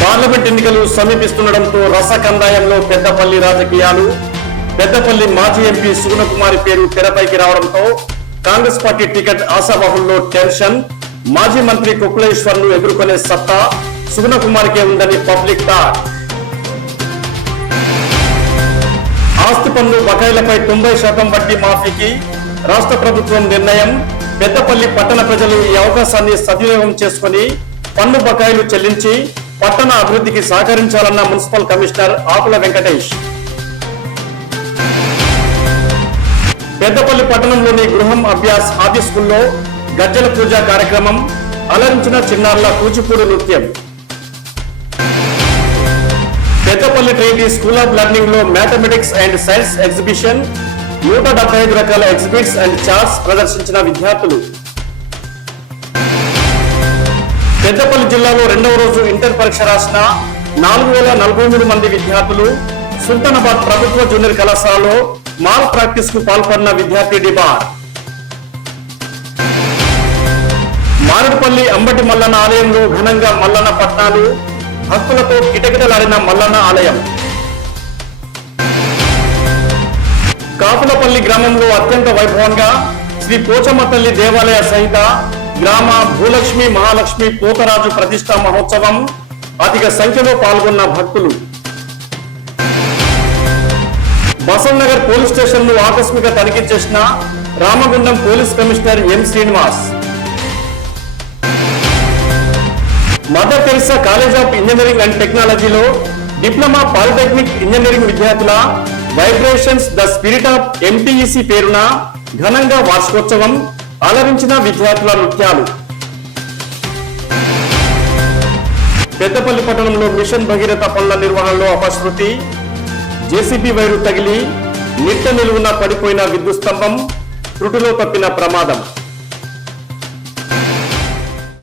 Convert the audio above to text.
Parliament ఎన్నికలు సమీపిస్తుండటంతో రసకందాయంలో పెద్దపల్లి రాజకీయాలు పెద్దపల్లి మాజీ ఎంపీ సుగుణకుమారి పేరు తెరపైకి రావడంతో కాంగ్రెస్ పార్టీ టికెట్ ఆశావాహుల్లో టెన్షన్ మాజీ మంత్రి కుక్లేశ్వర్ను ఎదుర్కొనే సత్తా సుగుణకుమారికే ఉందని పబ్లిక్ టాక్. ఆస్తి పన్ను బకాయిలపై తొంభై శాతం వడ్డీ మాఫీకి రాష్ట్ర ప్రభుత్వం నిర్ణయం పెద్దపల్లి పట్టణ ప్రజలు ఈ అవకాశాన్ని సద్వినియోగం చేసుకుని పన్ను బకాయిలు చెల్లించి పట్టణ అభివృద్ధికి సహకరించాలన్న మున్సిపల్ కమిషనర్ ఆకుల వెంకటేష్. పెద్దపల్లి పట్టణంలోని గృహం అభ్యాస్ హాబీ స్కూల్లో గజ్జల పూజ కార్యక్రమం అలరించిన చిన్నారుల కూచిపూడి నృత్యం. పెద్దపల్లి ట్రైనీ స్కూల్ ఆఫ్ లెర్నింగ్లో మ్యాథమెటిక్స్ అండ్ సైన్స్ ఎగ్జిబిషన్ నూట డెబ్బై ఐదు రకాల ఎగ్జిబిట్స్ అండ్ చార్ట్స్ ప్రదర్శించిన విద్యార్థులు. పెద్దపల్లి జిల్లాలో రెండవ రోజు ఇంటర్ పరీక్ష రాసిన నాలుగు వేల నలభై మూడు మంది విద్యార్థులు సుల్తానాబాద్ ప్రభుత్వ జూనియర్ కళాశాలలో మాల్ ప్రాక్టీస్కు పాల్పడిన విద్యార్థి డిబార్. మారేడుపల్లి అంబటి మల్లన్న ఆలయంలో ఘనంగా మల్లన్న పట్నాలు భక్తులతో కిటకిటలాడిన మల్లన్న ఆలయం. కాపులపల్లి గ్రామంలో అత్యంత వైభవంగా శ్రీ పోచమ్మ తల్లి దేవాలయ సహిత గ్రామ భూలక్ష్మి మహాలక్ష్మి పోతరాజు ప్రతిష్టా మహోత్సవం అధిక సంఖ్యలో పాల్గొన్న భక్తులు. బసవ్ నగర్ పోలీస్ స్టేషన్ను ఆకస్మిక తనిఖీ చేసిన Ramagundam police commissioner M Srinivas. Mother Teresa college of engineering and టెక్నాలజీలో డిప్లొమా పాలిటెక్నిక్ ఇంజనీరింగ్ విద్యార్థుల vibrations the spirit of MTEC పేరున ఘనంగా వార్షికోత్సవం అలరించిన విద్యార్థుల నృత్యాలు. పెద్దపల్లి పట్టణంలో మిషన్ భగీరథ పనుల నిర్వహణలో అపశృతి. జేసీబీ వైరు తగిలి నిట్ట నిలువున పడిపోయిన విద్యుత్ స్తంభం త్రుటిలో తప్పిన ప్రమాదం.